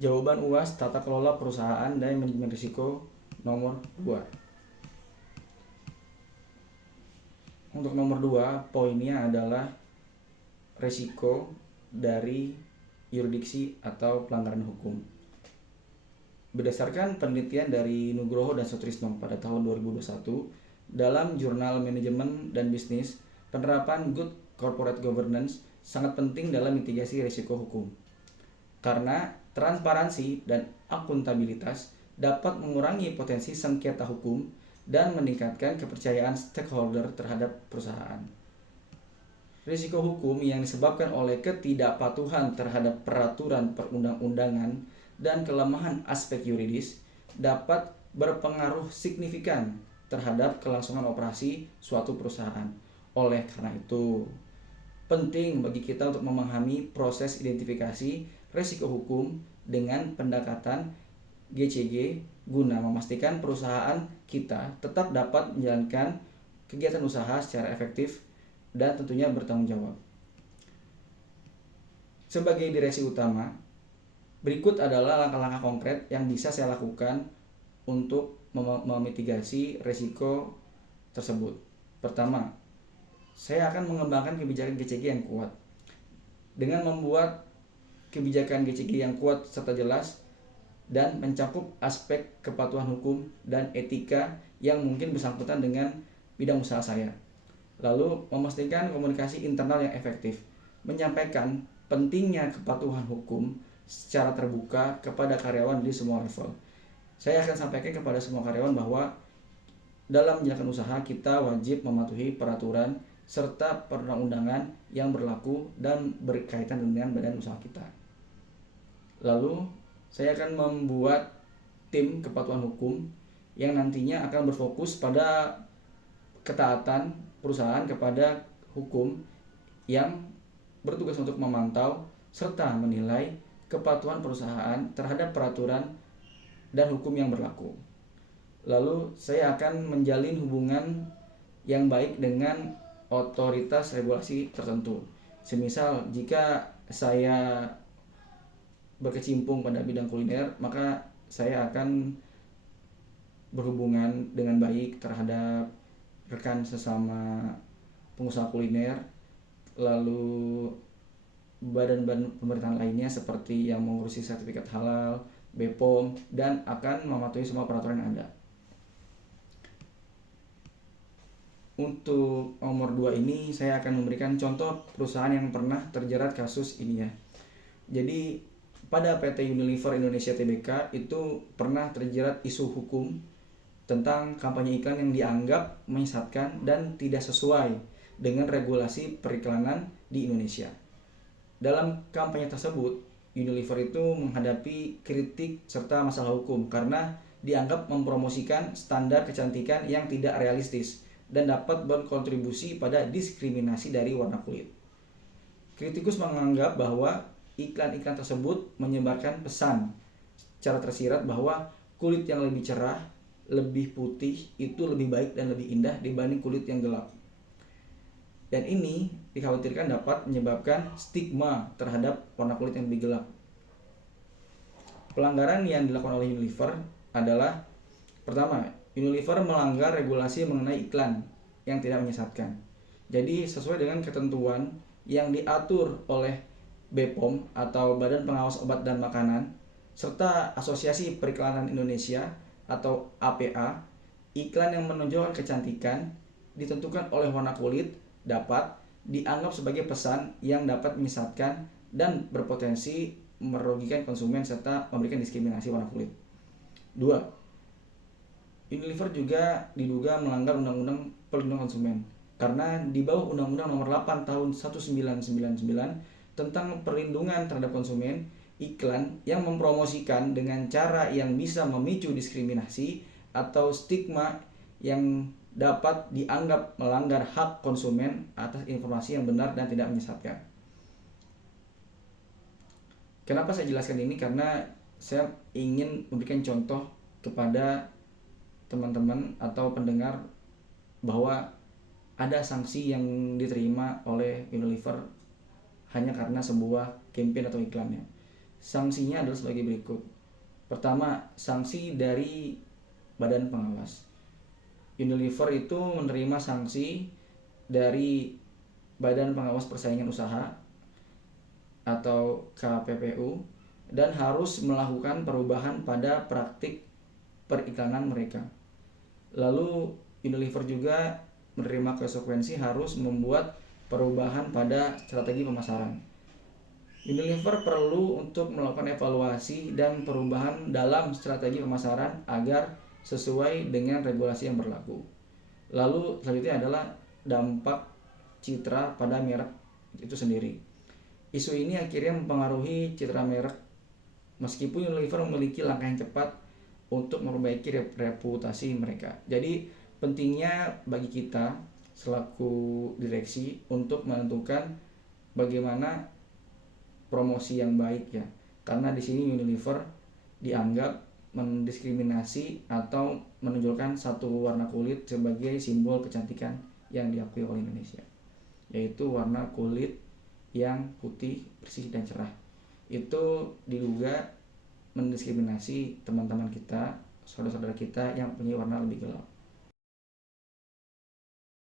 Jawaban UAS Tata Kelola Perusahaan dan Manajemen Risiko nomor 2. Untuk nomor 2, poinnya adalah risiko dari yurisdiksi atau pelanggaran hukum. Berdasarkan penelitian dari Nugroho dan Sutrisno pada tahun 2021, dalam jurnal Manajemen dan Bisnis, penerapan Good Corporate Governance sangat penting dalam mitigasi risiko hukum. Karena transparansi dan akuntabilitas dapat mengurangi potensi sengketa hukum dan meningkatkan kepercayaan stakeholder terhadap perusahaan. Risiko hukum yang disebabkan oleh ketidakpatuhan terhadap peraturan perundang-undangan dan kelemahan aspek yuridis dapat berpengaruh signifikan terhadap kelangsungan operasi suatu perusahaan. Oleh karena itu, penting bagi kita untuk memahami proses identifikasi risiko hukum dengan pendekatan GCG guna memastikan perusahaan kita tetap dapat menjalankan kegiatan usaha secara efektif dan tentunya bertanggung jawab. Sebagai direksi utama, berikut adalah langkah-langkah konkret yang bisa saya lakukan untuk memitigasi risiko tersebut. Pertama, saya akan mengembangkan kebijakan GCG yang kuat. Dengan membuat kebijakan GCG yang kuat serta jelas dan mencakup aspek kepatuhan hukum dan etika yang mungkin bersangkutan dengan bidang usaha saya. Lalu memastikan komunikasi internal yang efektif, menyampaikan pentingnya kepatuhan hukum secara terbuka kepada karyawan di semua level. Saya akan sampaikan kepada semua karyawan bahwa dalam menjalankan usaha kita wajib mematuhi peraturan serta perundang-undangan yang berlaku dan berkaitan dengan badan usaha kita. Lalu saya akan membuat tim kepatuhan hukum yang nantinya akan berfokus pada ketaatan perusahaan kepada hukum, yang bertugas untuk memantau serta menilai kepatuhan perusahaan terhadap peraturan dan hukum yang berlaku. Lalu saya akan menjalin hubungan yang baik dengan otoritas regulasi tertentu. Semisal jika saya berkecimpung pada bidang kuliner, maka saya akan berhubungan dengan baik terhadap rekan sesama pengusaha kuliner, lalu badan-badan pemerintahan lainnya seperti yang mengurusi sertifikat halal, BPOM, dan akan mematuhi semua peraturan yang ada. Untuk nomor 2 ini saya akan memberikan contoh perusahaan yang pernah terjerat kasus ini ya. Jadi pada PT Unilever Indonesia Tbk itu pernah terjerat isu hukum tentang kampanye iklan yang dianggap menyesatkan dan tidak sesuai dengan regulasi periklanan di Indonesia. Dalam kampanye tersebut, Unilever itu menghadapi kritik serta masalah hukum karena dianggap mempromosikan standar kecantikan yang tidak realistis dan dapat berkontribusi pada diskriminasi dari warna kulit. Kritikus menganggap bahwa iklan-iklan tersebut menyebarkan pesan secara tersirat bahwa kulit yang lebih cerah, lebih putih itu lebih baik dan lebih indah dibanding kulit yang gelap. Dan ini dikhawatirkan dapat menyebabkan stigma terhadap warna kulit yang lebih gelap. Pelanggaran yang dilakukan oleh Unilever adalah: pertama, Unilever melanggar regulasi mengenai iklan yang tidak menyesatkan. Jadi sesuai dengan ketentuan yang diatur oleh BPOM atau Badan Pengawas Obat dan Makanan serta Asosiasi Periklanan Indonesia atau APA, iklan yang menonjolkan kecantikan ditentukan oleh warna kulit dapat dianggap sebagai pesan yang dapat menyesatkan dan berpotensi merugikan konsumen serta memberikan diskriminasi warna kulit. 2. Unilever juga diduga melanggar Undang-Undang Perlindungan Konsumen karena di bawah Undang-Undang Nomor 8 Tahun 1999 tentang perlindungan terhadap konsumen, iklan yang mempromosikan dengan cara yang bisa memicu diskriminasi atau stigma yang dapat dianggap melanggar hak konsumen atas informasi yang benar dan tidak menyesatkan. Kenapa saya jelaskan ini? Karena saya ingin memberikan contoh kepada teman-teman atau pendengar bahwa ada sanksi yang diterima oleh Unilever hanya karena sebuah campaign atau iklannya. Sanksinya adalah sebagai berikut. Pertama, sanksi dari badan pengawas. Unilever itu menerima sanksi dari Badan Pengawas Persaingan Usaha atau KPPU dan harus melakukan perubahan pada praktik periklanan mereka. Lalu Unilever juga menerima konsekuensi harus membuat perubahan pada strategi pemasaran. Unilever perlu untuk melakukan evaluasi dan perubahan dalam strategi pemasaran agar sesuai dengan regulasi yang berlaku. Lalu selanjutnya adalah dampak citra pada merek itu sendiri. Isu ini akhirnya mempengaruhi citra merek meskipun Unilever memiliki langkah yang cepat untuk memperbaiki reputasi mereka. Jadi pentingnya bagi kita selaku direksi untuk menentukan bagaimana promosi yang baik ya. Karena di sini Unilever dianggap mendiskriminasi atau menunjukkan satu warna kulit sebagai simbol kecantikan yang diakui oleh Indonesia, yaitu warna kulit yang putih, bersih dan cerah. Itu diduga mendiskriminasi teman-teman kita, saudara-saudara kita yang punya warna lebih gelap.